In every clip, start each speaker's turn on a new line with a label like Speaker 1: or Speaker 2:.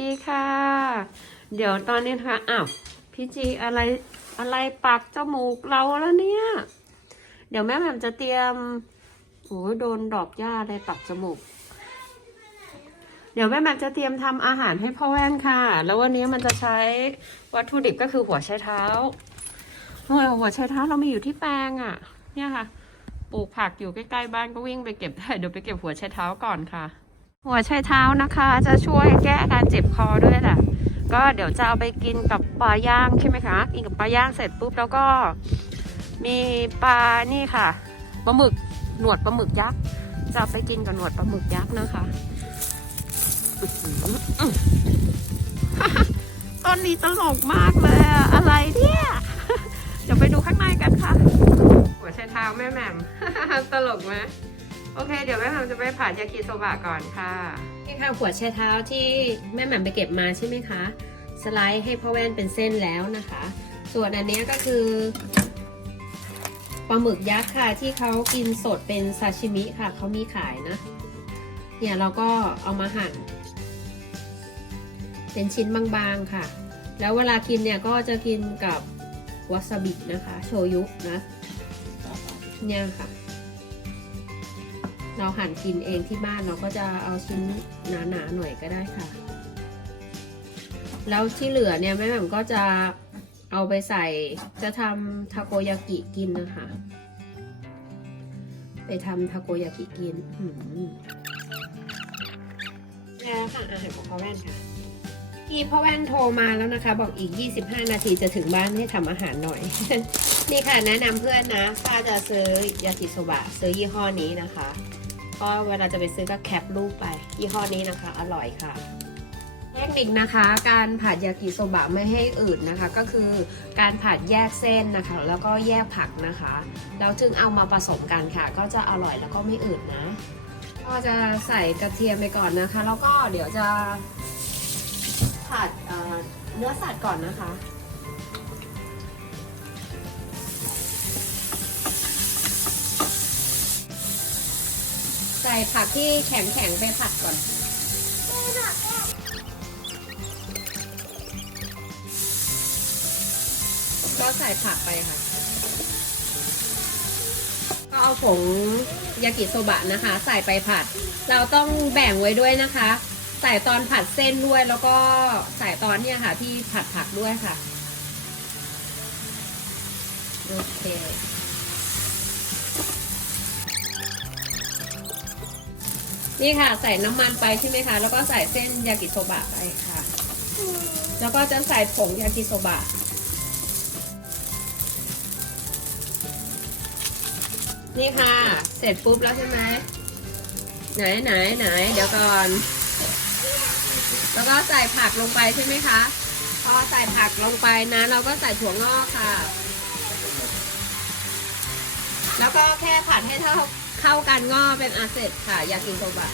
Speaker 1: ดีค่ะ เดี๋ยวตอนนี้นะคะอ้าวพี่จีอะไรอะไรปักจมูกเราแล้วเนี่ย เดี๋ยวแม่แหม่มจะเตรียมโอ้ยโดนดอกหญ้าอะไรปักจมูก เดี๋ยวแม่แหม่มจะเตรียมทำอาหารให้พ่อแว่นค่ะ แล้ววันนี้มันจะใช้วัตถุดิบก็คือหัวไชเท้าโอ้ยหัวไชเท้าเรามีอยู่ที่แปลงอะ่ะ เนี่ยค่ะ ปลูกผักอยู่ใกล้ๆบ้านก็วิ่งไปเก็บได้เดี๋ยวไปเก็บหัวไชเท้าก่อนค่ะ หัวไชเท้านะคะ จะช่วยแก้อาการเจ็บคอด้วยแหละก็เดี๋ยวจะเอาไปกินกับปลาย่างใช่ไหมคะกินกับปลาย่างเสร็จปุ๊บแล้วก็มีปลานี่ค่ะปลาหมึกหนวดปลาหมึกยักษ์จะไปกินกับหนวดปลาหมึกยักษ์นะคะอื้อนนี้ตลกมากเลยอะอะไรเนี่ยเดี๋ยวไปดูข้างในกันค่ะ หัวไชเท้าแม่แหม่มตลกไหม โอเค เดี๋ยวแม่แหม่มจะไปผัดยากิโซบะก่อนค่ะนี่ค่ะหัวไชเท้าที่แม่แหม่มไปเก็บมาใช่ไหมคะ สไลด์ให้พ่อแว่นเป็นเส้นแล้วนะคะ ส่วนอันนี้ก็คือปลาหมึกยักษ์ค่ะที่เขากินสดเป็นซาชิมิค่ะเขามีขายนะ เนี่ยเราก็เอามาหั่น เป็นชิ้นบางๆค่ะ แล้วเวลากินเนี่ยก็จะกินกับวาซาบินะคะ โชยุนะ เนี่ยค่ะ เราหั่นกินเองที่บ้านเราก็จะเอาชิ้นหนาๆหน่อยก็ได้ค่ะ แล้วที่เหลือเนี่ยแม่แหม่มก็จะเอาไปใส่จะทำทาโกยากิกินนะคะ ไปทำทาโกยากิกินอืมแล้วค่ะอาหารของพ่อแว่นค่ะพี่พ่อแว่นโทรมาแล้วนะคะ บอกอีก 25 นาทีจะถึงบ้านให้ทำอาหารหน่อย นี่ค่ะแนะนำเพื่อนนะ ถ้าจะซื้อยากิโซบะซื้อยี่ห้อนี้นะคะ ก็เวลาจะไปซื้อก็แคปรูปไปยี่ห้อนี้นะคะ อร่อยค่ะ เทคนิคนะคะ การผัดยากิโซบะไม่ให้อืดนะคะ ก็คือการผัดแยกเส้นนะคะ แล้วก็แยกผักนะคะแล้วจึงเอามาผสมกันค่ะ ก็จะอร่อยแล้วก็ไม่อืดนะ ก็จะใส่กระเทียมไปก่อนนะคะ แล้วก็เดี๋ยวจะผัดเอ่อเนื้อสัตว์ก่อนนะคะ ผักที่แข็งๆไปผัดก่อน ก็ใส่ผักไปค่ะ ก็เอาผงยากิโซบะนะคะ ใส่ไปผัด เราต้องแบ่งไว้ด้วยนะคะ ใส่ตอนผัดเส้นด้วยแล้วก็ใส่ตอนเนี่ยค่ะที่ผัดผักด้วยค่ะ โอเค นี่ค่ะใส่น้ำมันไปใช่ไหมคะ แล้วก็ใส่เส้นยากิโซบะไปค่ะ แล้วก็จะใส่ผงยากิโซบะ นี่ค่ะ เสร็จปุ๊บแล้วใช่ไหมไหนไหนไหนเดี๋ยวก่อน แล้วก็ใส่ผักลงไปใช่ไหมคะ พอใส่ผักลงไปนะ เราก็ใส่ถั่วงอกค่ะ แล้วก็แค่ผัดให้เท่า เข้ากันง่อเป็นอาเซร็ค่ะ อยากกินโซบะ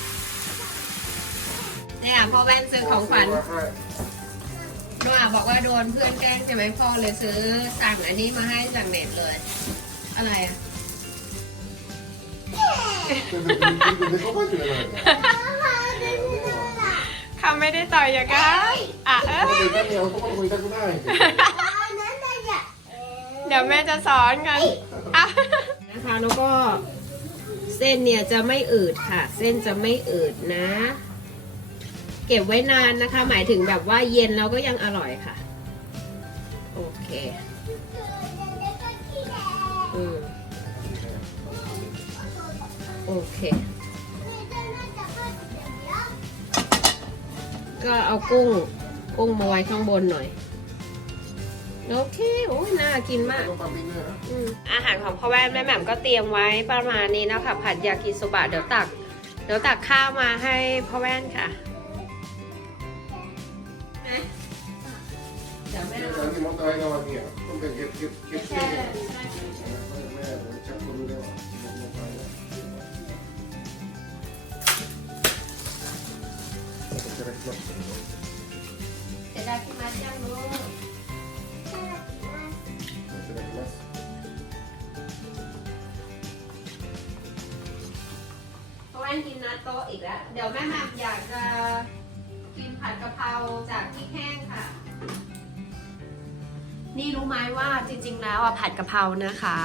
Speaker 1: เนี่ยพ่อแว่นซื้อของขวัญดวบอกว่าโดนเพื่อนแกล้งใช่ไหมพ่อเลยซื้อสั่งอันนี้มาให้จากเน็ตเลย อะไรอะคำไม่ได้ต่อยอย่างกันอะเออเดี๋ยวแม่จะสอนกันนะคะแล้วก็ เส้นเนี่ยจะไม่อืดค่ะ เส้นจะไม่อืดนะ เก็บไว้นานนะคะ หมายถึงแบบว่าเย็นแล้วก็ยังอร่อยค่ะ โอเคอืมโอเค ก็เอากุ้ง กุ้งมาไว้ข้างบนหน่อย โอเคโอ้ยน่ากินมากอาหารของพ่อแว่นแม่แหม่มก็เตรียมไว้ประมาณนี้นะคะ ผัดยากิโซบะเดี๋ยวตัก เดี๋ยวตักข้าวมาให้พ่อแว่นค่ะนะเดี๋ยวแม่
Speaker 2: เอา ที่มอเตอร์ไซค์เราเนี่ยต้องเป็นเก็บเก็บเก็บ
Speaker 1: เก็บแม่
Speaker 2: ผมชักคนรู้
Speaker 1: แล้วมอเตอร์ไซค์จะได้
Speaker 2: ครบ จะได้
Speaker 1: พี่มาจ้างลูก โต๊ะอีกแล้ว เดี๋ยวแม่แมมอยากจะกินผัดกะเพราจากพริกแห้งค่ะ นี่รู้ไหมว่าจริงๆ แล้วอะผัดกะเพรานะคะ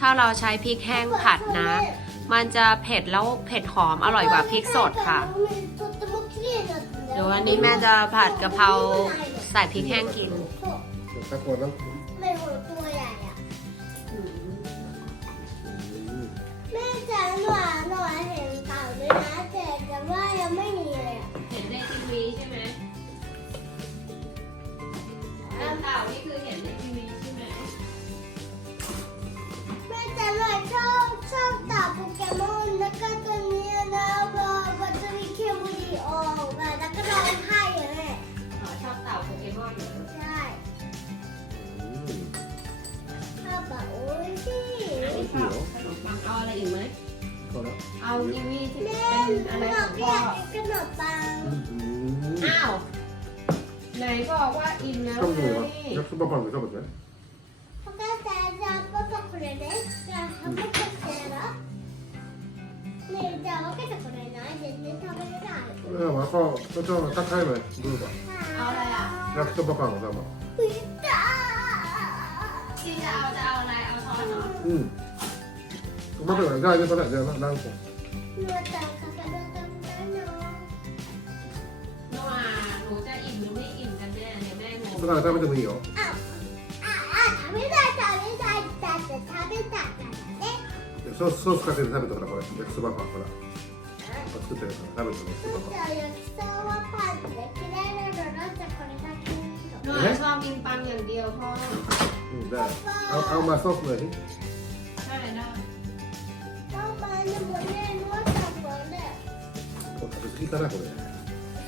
Speaker 1: ถ้าเราใช้พริกแห้งผัดนะ มันจะเผ็ดแล้วเผ็ดหอมอร่อยกว่าพริกสดค่ะ เดี๋ยววันนี้แม่จะผัดกะเพราใส่พริกแห้งกิน
Speaker 2: ตะโกนแล้ว
Speaker 3: ไม่หัวตัวใหญ่อะแม่จ๋าหนู นเต่าด้วยนะแต่แต่ว่ายังไม่มีเลยอะ
Speaker 1: เห็นในทีวีใช่ไหมเป็นเต่านี่คือเห็นในที
Speaker 3: วีใช่
Speaker 1: ไหม นบอกว่าอิ่มแล้วไ깜
Speaker 2: 짝이 야. ง
Speaker 3: 약수밥 하는 거 잡았 네. 포카스 아빠 코레 네. 자, 포카스 라. 네, 이제 포카스 코레나 이제 타버리 자. 그
Speaker 2: 래, 와서 저쪽으로 딱 하이면 누르 봐. เอา
Speaker 1: อะไรอ่ะ
Speaker 2: 약수밥 하는 거 잡
Speaker 3: 아. 있 다.
Speaker 1: ที่จะเอาจะเอาอะไรเอาช้อนเหรอ
Speaker 2: 응. 엄마들 이제 이제 꺼 내. 내
Speaker 3: 가 나한 테. 누웠다가 だ
Speaker 2: から食べてもいいよ。
Speaker 3: ああ食べたい食べたいだって食べたからね。
Speaker 2: ソースソースかけて食べたからこれ。焼きそばパンほら。作ったやつ食べても
Speaker 3: ちょ焼きそばパンで嫌いなのなんじこれだけ
Speaker 1: น้องชอบกินปังอย่างเดียวพ่อ
Speaker 2: อืมได้เอาเอามาซบเลยดิ
Speaker 1: ใช่ได้
Speaker 3: パパでもねもうたもねお
Speaker 2: 食べ過ぎたなこれ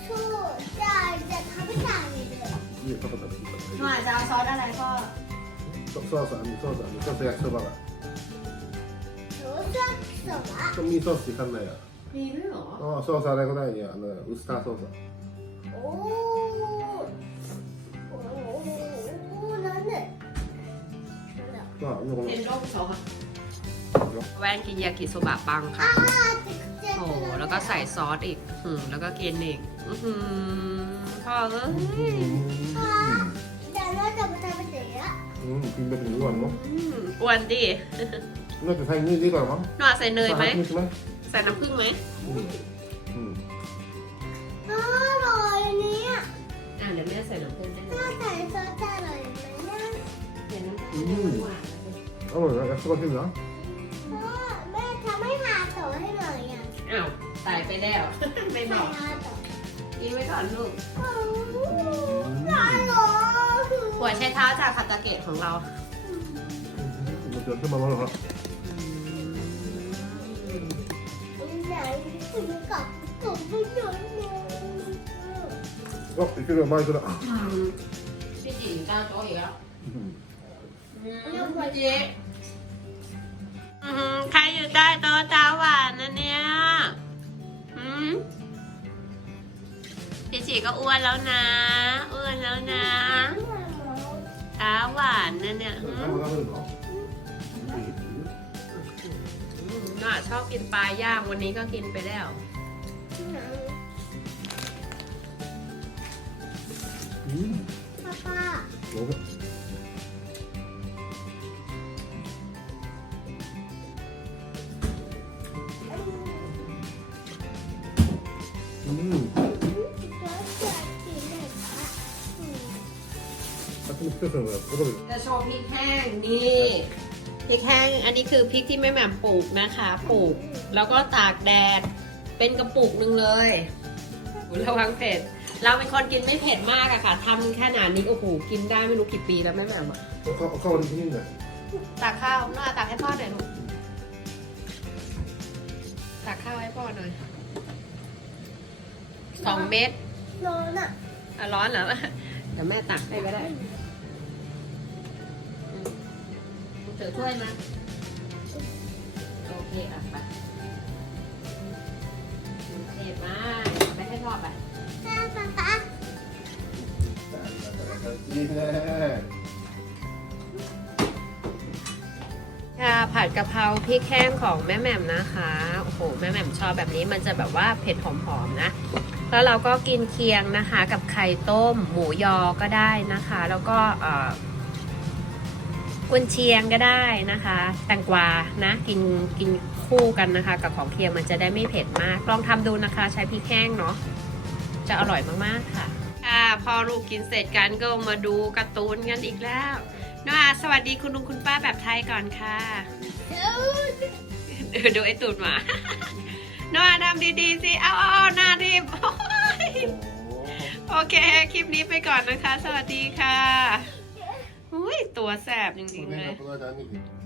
Speaker 3: そうじゃあじゃあ食べたい นี่เขา
Speaker 2: ภาษาอังก
Speaker 1: ฤษ
Speaker 2: หนู
Speaker 1: อาจจะเอาซอสอะไรก็ต้อ
Speaker 2: งซอสสามีซอสสามีซอสแซ่บ
Speaker 3: ซอสบ้าห
Speaker 2: นูชอบสวะต้องมีซอสสีข้างในอะ
Speaker 1: มีด้วยเหรอ
Speaker 2: อ๋อซอสอะไรก็ได้เนี่ยอันนั้นอุ
Speaker 3: สตาซอสโอ้โห
Speaker 2: นั่นเนี่
Speaker 3: ย
Speaker 2: ก็นี่ของ
Speaker 1: เห็นรอบสองแว่นกินยากิโซบะปังค่ะโอ้แล้วก็ใส่ซอสอีกแล้วก็กินอีกอือ พ่อเอ้ย
Speaker 3: แต่เราจะไปทำ
Speaker 2: เป็นเสืออืมกินแบบนี้ก่
Speaker 1: อนมั้งอืมอ้วนดิ
Speaker 2: น่าจะใส่นี่ดีกว่ามั้ง
Speaker 1: หนอใส่เนยไหม
Speaker 2: ใส่
Speaker 1: น้ำผึ้งไหม
Speaker 2: อือืม
Speaker 3: อร่อยอันนี้
Speaker 1: อะเดี๋ยวแม่ใส่น้ำผึ้งได้
Speaker 3: ล้า
Speaker 1: ย
Speaker 3: ใส่ซอสจะอร่อยไหมนี่ย
Speaker 1: เรน้ห
Speaker 2: อรอยนะแอปเปิ้ลที่เอ
Speaker 3: พ่อแม่ทำให้หาโถให้หน่อยอะ
Speaker 1: อ้าวตายไปแล้ว ไม่บอก กินไว้ก่อนลูก หัวใช้เท้าจากคาตาเกะของเรา
Speaker 2: มันเกิดขึ้นมา
Speaker 3: แล้วเหรอครับก็อีกเรื่อ
Speaker 2: งมากก็แล้ว
Speaker 1: พี่จิ๋งจ้าโต๊ะอีกแล้วพี่จิ๋ใครอยู่ใต้โต๊ะจ้าหวานนะเนี่ย อืม จิก็อ้วนแล้วนะ อ้วนแล้วนะตาหวานนะเนี่ย
Speaker 2: หื
Speaker 1: ม น่ะชอบกินปลาย่างวันนี้ก็กินไปแล้ว
Speaker 2: อืม
Speaker 1: จะโชว์พริกแห้งนี่พริกแห้งอันนี้คือพริกที่แม่แหม่มปลูกนะคะปลูก แล้วก็ตากแดดเป็นกระปุกหนึ่งเลยระวังเผ็ดเราเป็นคนกินไม่เผ็ดมากอะค่ะทำแค่นานี้โอ้โหกินได้ไม่รู้กี่ปีแล้วแม่แหม่มเอา
Speaker 2: ขาวเอาข้าวที่นี่หน่อ
Speaker 1: ตักข้าวน้าตักให้พ่อหน่อยลูกตากข้าวให้พ่อหน่อยสองเม็ด
Speaker 3: ร้อน
Speaker 1: อะร้อนเหรอเดี๋ยวแม่ตักให้ก็ได้ ถือถ้วยมา โอเคอะไปเทมา ไปให้พ่อไป
Speaker 3: ป้าป๊าป๊า
Speaker 2: นี่แน่
Speaker 1: ชาผัดกะเพราพริกแห้งของแม่แหม่มนะคะ โอ้โห แม่แหม่มชอบแบบนี้มันจะแบบว่าเผ็ดหอมๆนะ แล้วเราก็กินเคียงนะคะ กับไข่ต้ม หมูยอก็ได้นะคะ แล้วก็ กุนเชียงก็ได้นะคะ แตงกวานะกินกินคู่กันนะคะ กับของเคียงมันจะได้ไม่เผ็ดมาก ลองทำดูนะคะ ใช้พริกแห้งเนาะจะอร่อยมากๆค่ะค่ะพอลูกกินเสร็จกันก็มาดูการ์ตูนกันอีกแล้วน้องอาสวัสดีคุณลุงคุณป้าแบบไทยก่อนค่ะเออดูไอ้ตูดหมาน้องอาทำดีๆสิ เอาเอาเอาหน้ารีโอ๊ยโอเค คลิปนี้ไปก่อนนะคะ สวัสดีค่ะ อุ้ยตัวแสบจริงๆเลย
Speaker 2: この間兄貴